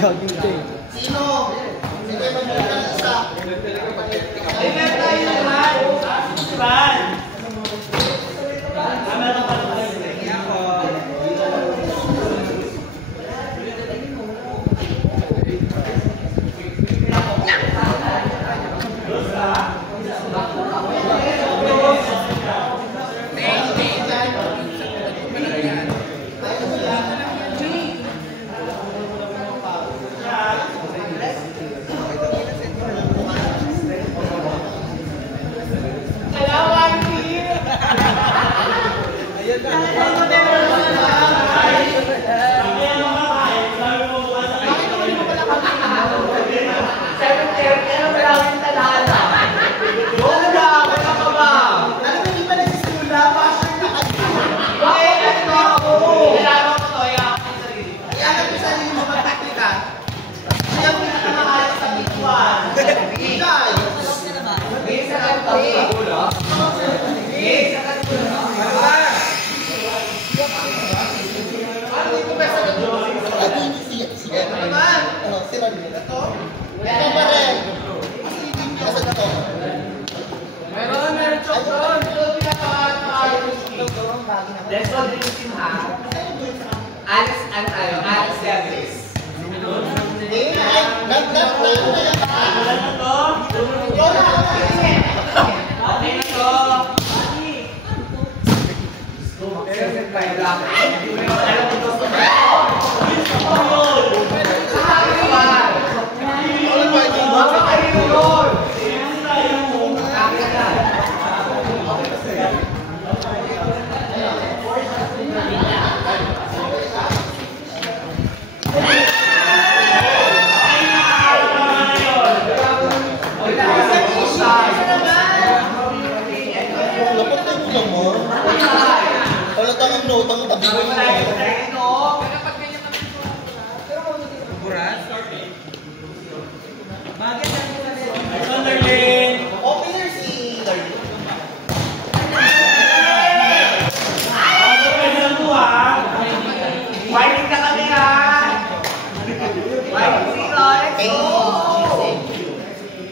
Jogging ka eh. Sino? Sino yung manulit ng isa? Tingnan tayo naman! Ivan! Tama lang pa naman. Ako. Let's go drink in half. Alex, ano tayo? Alex Davis.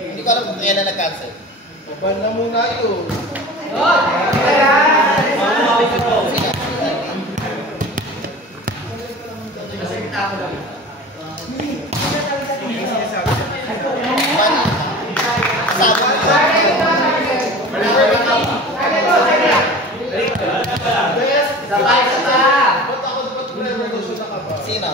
Hindi ko alam kung kaya na nag-cancel. Papan na muna yun. Sino?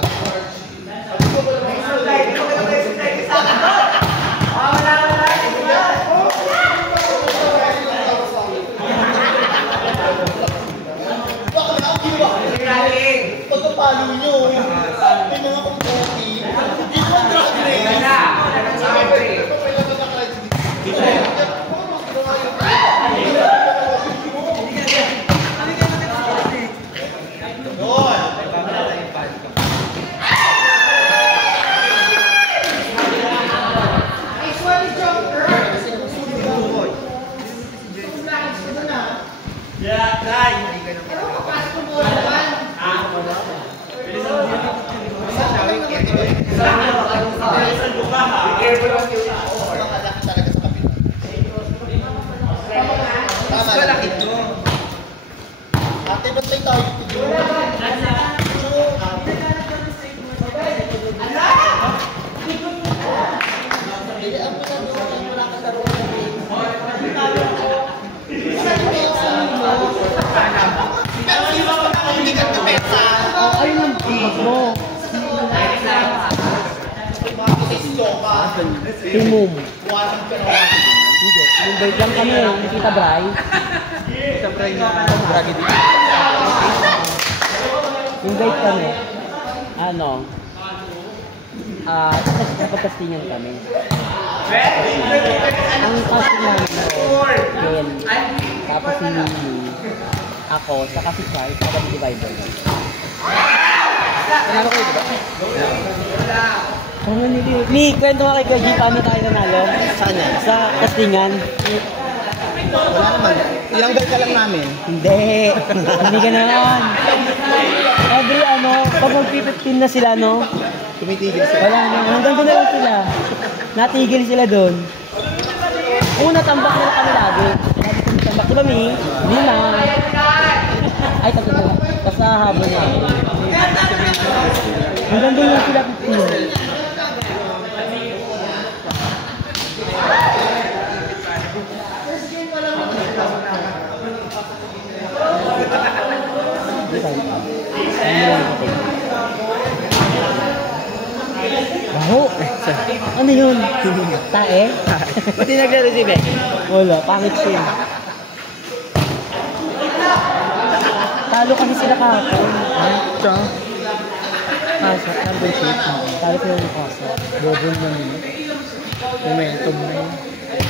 Pagkapalo nyo, may mga kumputi. Hindi mo ang drag race. Ate, ba't may tayo? Pero sino pa na hindi ka depensa? Ayun ang big mo. Timum. Hindi. Invite lang kami. Kita Bray. Kita Bray na. Bragi dito. Invite kami. Ano? Kapagkastingan kami. Ang casting namin Ken. Tapos si Mimi. Ako. Saka si Chai. Saka si Divider. Nanalo kayo diba? Ano nili? Mi, kwento ka kay Gaji, paano tayo nanalo? Saan yan? Sa castingan. Wala naman. Ilanggal ka lang namin. Hindi. Hindi ganoon. Every pag mag-15 na sila, no? Tumitigil sila. Wala na. Hanggang doon na lang sila. Natigil sila doon. Una, tambak nila kami lagi. Tambak diba, Mi? 5. Ay, tatlo na. Basta habol na. Hanggang doon lang sila 15. Baho! Ano yun? Tae? Ba't di nagre-receive eh? Wala, pangit siya. Talo kasi sila kahapon. Siya? Kasa, number 6. Talo sila ng kasa. Double na nila. Momentum na yun.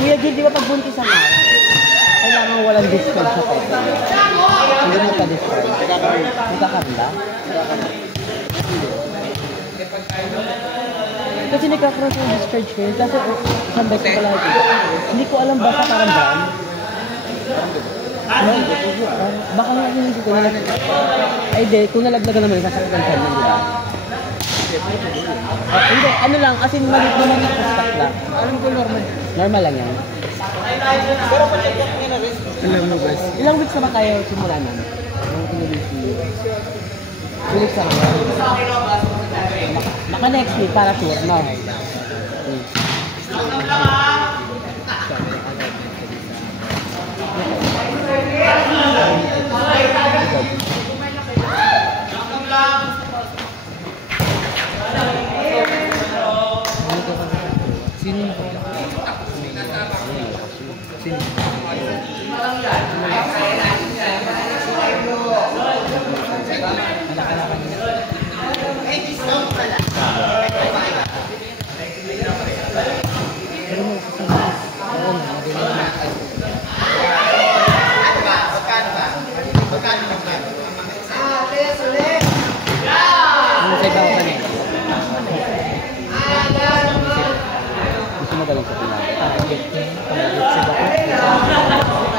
Kuya Gil, di ba pag buntis ang araw? Kailangan walang discard sa pwede. Hindi mo ka discard. Nagkakarla? Kasi nagkakaroon ng discharge ko yun. Kasi isang beses ko lagi. Hindi ko alam ba sa karamdam. Baka nga hindi ko nalaglag. Ay di, kung nalaglagan naman, sasakit ang time lang, di ba? Hindi, ano lang, as in malit naman yung stock lang. Alam ko normal. Normal lang yan. Pero pa-check up nyo na rin. Alam mo ba? Ilang weeks na ba tayo simula nun? Yung pinag-weeks 2 weeks na lang. Baka next week para sure, no? Sino yung Sino?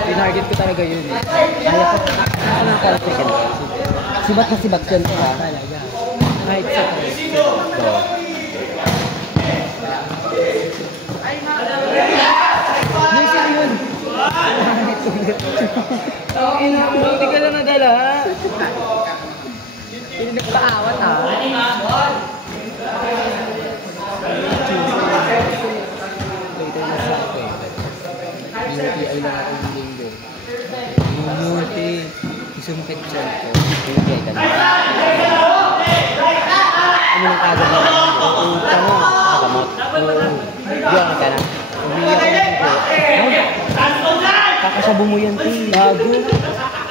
Tinarget ko talaga yun eh. Ayaw ko. Ako na ako second. Sibat na sibat yun ka. Kahit sa Mission yun. Hindi ka lang nadala. Hindi nagpaawat ha. UTI lang ako ng linggo. Yung UTI, isumakit siya ko. UTI ka na. Ano nang kagad na? Utang mo. Kakamot. Diyan ka na. Umiyak ko ng dugo. Kakasabo mo yan, T. Bago.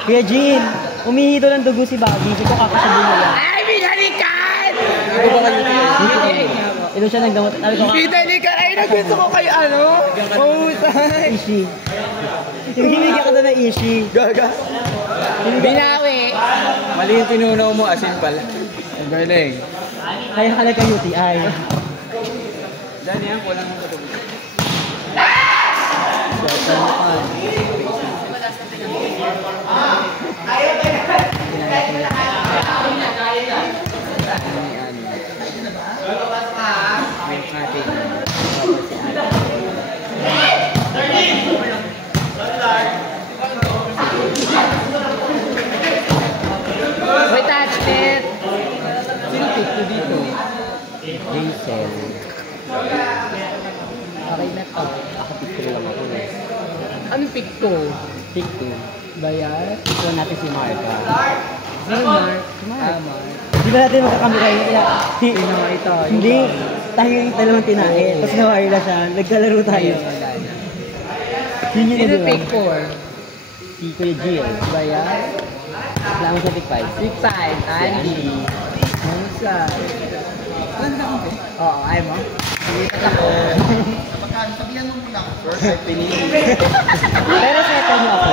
Kuya Jean, umihi doon ng dugo si Baggy. Sige ko kakasabo mo yan. Ay, binalikan! Ano ba kayo, UTI? Ito siya nagdamot. Binalikan! Ay, nagusto ko kayo ano? Utay! Ishi. Yung hinigyan ka doon na Ishi. Gaga. Binawi. Mali yung tinunaw mo, asin pala. Ang galing. Kaya ka lang kay UTI. Diyan yan, kulang mo katubig. Wait, touch it! Sino pick ko dito? Hazel. Okay na to. Ako pick ko lang ako eh. Anong pick ko? Pick ko. Bayar? Ito natin si Marka. Sino Mark? Mark. Di ba natin magkakampi kayo? Tinawari tayo. Hindi. Tayo yung dalawang tinahin. Tapos nawari na siya. Nagkalaro tayo. Yun yun na Sino diba? pick 4? Si Kuya Jill. Bayar? Wala mo sa pick 5. Pick 5. Andy. Musa. Ganda ko ba? Oo, ayaw mo? Dilikat ako. Kapag sabihan mo muna ako. First, I pinili. Pero settle niyo ako.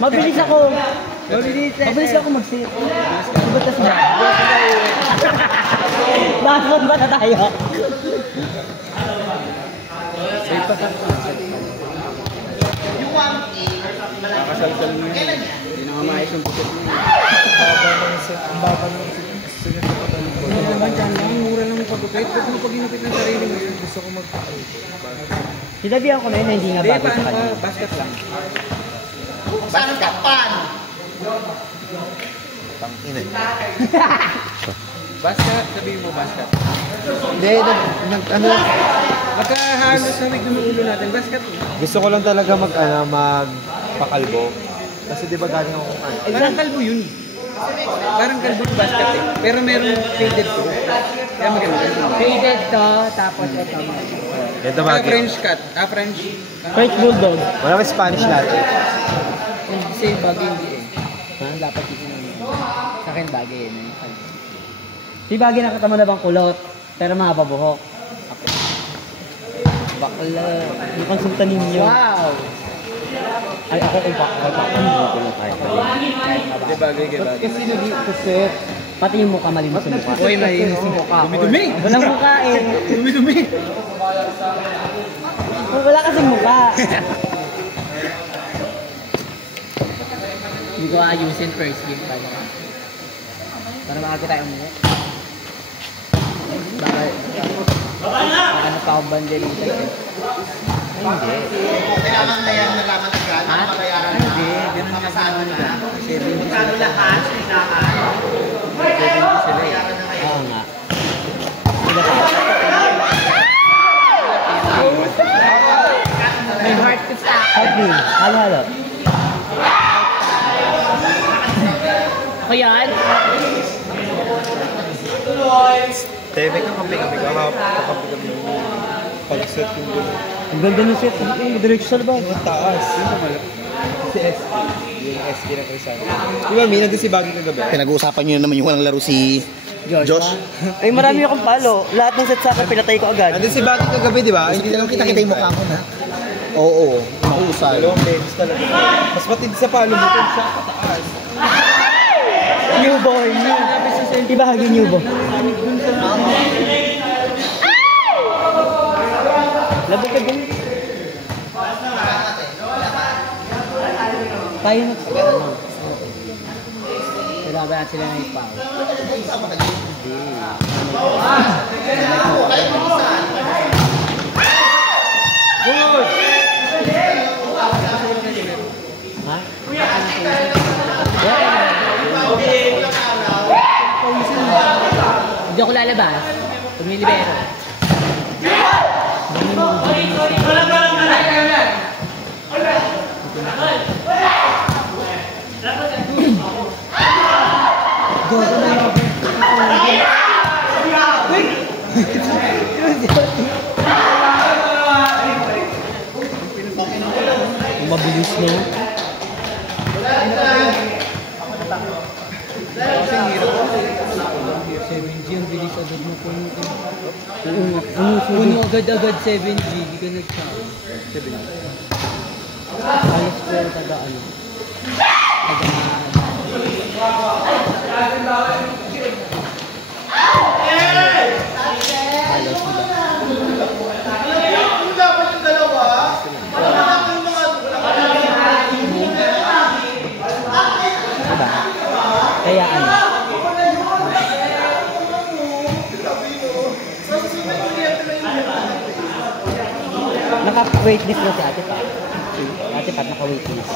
Mabilis ako. Mabilis ako mag-sit. Ba't kasi ba? Bakit ba na tayo? Safe pa ka. Yung salsal mo yun. Hindi na nga maayos yung pusit mo. Ang baba ng sugat na patuloy ko. Hindi naman dyan lang, mura lang yung pagkupit. Ba't mo pag-inupit ng sarili mo yun? Gusto ko magpakain. Sinabihan ko na yun na hindi nga Hindi, bagay sa paano kanya. pa? Basket lang. Saan ang takpan? Pang-ina. Basket, sabihin mo basket. Hindi, ano, Magkahalos sa wig ng ulo natin, basket. gusto ko lang talaga magpakalbo. Kasi di ba galing ako ano? Parang kalbo yun. Parang kalbo yung basket eh. Pero meron faded ko. Kaya maganda. Faded to, tapos ito. Ito Kaya French cut. French. French Bulldog. Wala may Spanish latte. Same bagay hindi eh. Dapat dito naman. Sa akin bagay yun. Si bagay nakita mo na bang kulot, pero mahaba buhok. Okay. Bakla. Mukhang sultan ninyo. Wow! Ay, ako kung bakla. Ano ko lang kahit Kaya bagay, kaya bagay. Kasi kasi pati yung mukha malinis sa mukha. Uy, malinis yung mukha. Dumi-dumi! Walang mukha eh. Dumi-dumi! Wala kasing mukha. Hindi ko ayusin first game pa niya. Para makakita yung mukha. Ano pa akong bandelita eh. Hindi. kailangan na yan nalaman agad. Ha? Makayaran na. Hindi, ganun nga ginawa nila. 70 Kano lahat? Kailangan. 70 sila eh. Oo nga. May heart to stop. Heartbeat. Halo-halo. Ako yan? Tebe ka kape-kape ka. Kape-kape mo. Pag-set yung gano'n. Ang ganda ng set. Ang diretso sa labas. Ang taas. Si SK. Yung SK na Cristiano. Di ba, Min, nandun si Bagay kagabi? Pinag-uusapan nyo naman yung walang laro si Josh. Ay, marami akong palo. Lahat ng set sa akin, pinatay ko agad. Nandun si Bagay kagabi, di ba? Hindi lang kita yung mukha mo na. Oo, mahusay. Dalawang beses talaga. Mas matindi sa palo mo kung siya pataas. New boy, new. Diba hagi new boy? Labog ka din. Tayo na. Kailangan ba natin sila na ipaw? Ha? Hindi ako lalabas. Pag may libero. Mabilis na. Kasi hirap. 7G, ang bilis agad mo po yung puno agad-agad 7G, di ka nag-chop. 7G. Alas ko kada ano. Kada alas ba? Kung dapat yung dalawa, wala na yung mga Diba? Kaya ano? Naka-waitlist na si Ate Pat. Ate Pat naka-waitlist.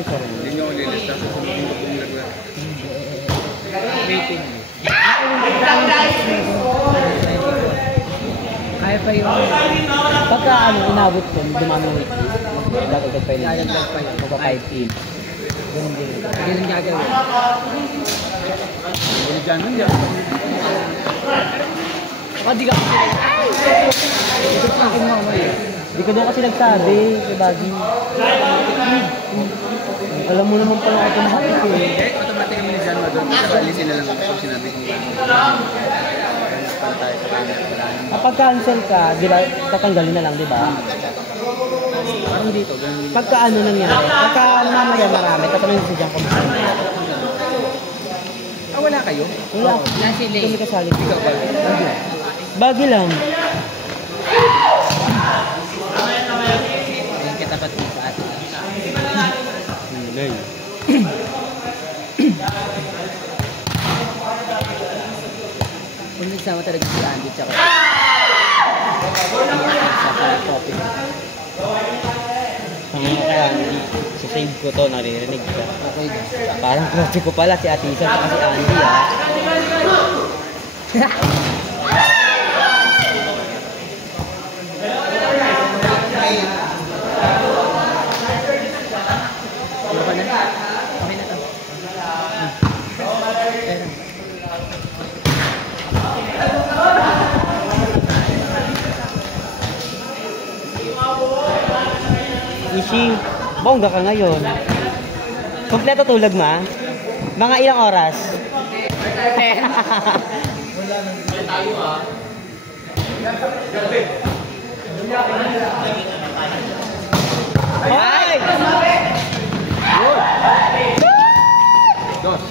Hindi nyo ako nilista sa sumunod ko kung nagwa. Waiting. Kaya pa yung pagka ano, inabot ko, dumami yung waitlist. Magdagdag pa yun. Magdagdag pa yun. Magpa 5 in. Ganun din. Ganun gagawin. Hindi dyan, hindi ako. Baka di ka kasi ito sa akin mamaya. Di ka doon kasi nagsabi kay Baggy. Alam mo naman pala automatic eh. Automatic kami ni John Madon. Alisin na lang ako pag sinabi ko. pantay sa camera. Wala naman. Kapag cancel ka, di ba, tatanggalin na lang, di ba? Parang dito, ganun din. Pagka ano nangyari, pagka mamaya marami, tatanungin si Jan kung gusto niya. Ah, wala kayo? Wala. Yan si Lay. Hindi kasali. Ikaw ba? Bagi lang. Yan kita pa sa atin. Lay. Kung nagsama talaga si Andy tsaka sa topic. Ang kaya, sasave ko to, naririnig ka. Okay. Parang klase ko pala si Ate Isa at si Andy, ah. Ano ka na? Okay na to. Ishi, bongga ka ngayon. Kompleto tulog ma? Mga ilang oras? Ay! Dos.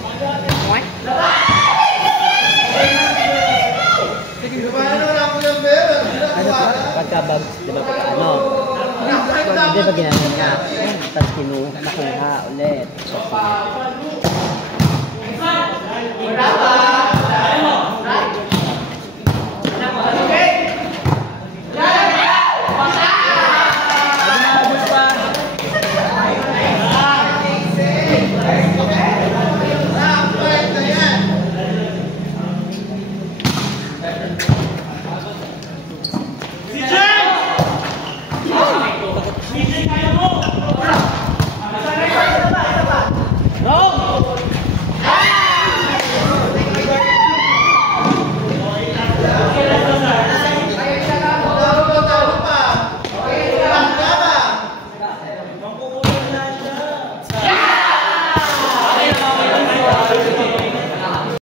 Ano pa? Pagka-bugs, di ba pagka ano? Di ba ginano niya? Tapos nakuha ulit.